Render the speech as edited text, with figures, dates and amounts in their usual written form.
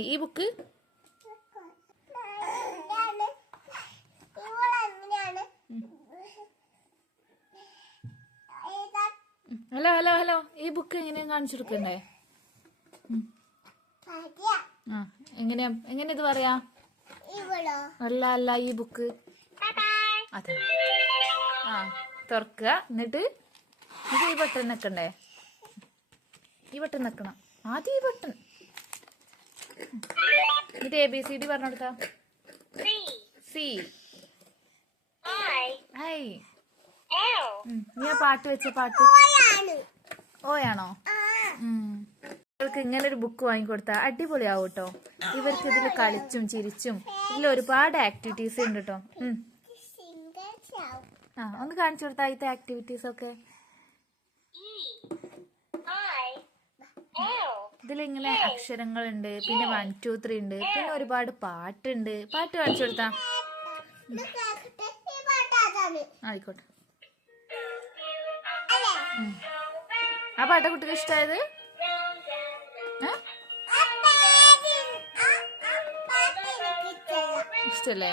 ഈ book hello hello hello ഈ book എങ്ങനെയാ കാണിച്ചു കൊടുക്കണ്ടേ? ആ എങ്ങനെ ഇത് പറയാ? അല്ല അല്ല ഈ ബുക്ക് അതെ. ആ തുറക്കുക. എന്നിട്ട് ഈ ബട്ടൺ നിക്കണ്ടേ? ഈ ബട്ടൺ നിക്കണം ആദ്യം. ഈ ബട്ടൺ എന്നിട്ട് ABCD പറഞ്ഞു കൊടുത്താ. C I. നീ ആ പാട്ട് വെച്ച പാട്ട് ഓയാണോ? ഇവർക്ക് ഇങ്ങനെ ഒരു ബുക്ക് വാങ്ങിക്കൊടുത്താ അടിപൊളിയാവും കേട്ടോ. ഇവർക്ക് ഇതിൽ കളിച്ചും ചിരിച്ചും ഇതിൽ ഒരുപാട് ആക്ടിവിറ്റീസ് ഉണ്ട് കേട്ടോ. ആ ഒന്ന് കാണിച്ചു കൊടുത്താ ഇത്തെ ആക്ടിവിറ്റീസ് ഒക്കെ. ഇതിലിങ്ങനെ അക്ഷരങ്ങളുണ്ട്, പിന്നെ 1 2 3 ഉണ്ട്, പിന്നെ ഒരുപാട് പാട്ടുണ്ട്. പാട്ട് കാണിച്ചു കൊടുത്താ. ആയിക്കോട്ടെ. ആ പാട്ട കുട്ടിക്ക് ഇഷ്ടായത്? ഇഷ്ടല്ലേ?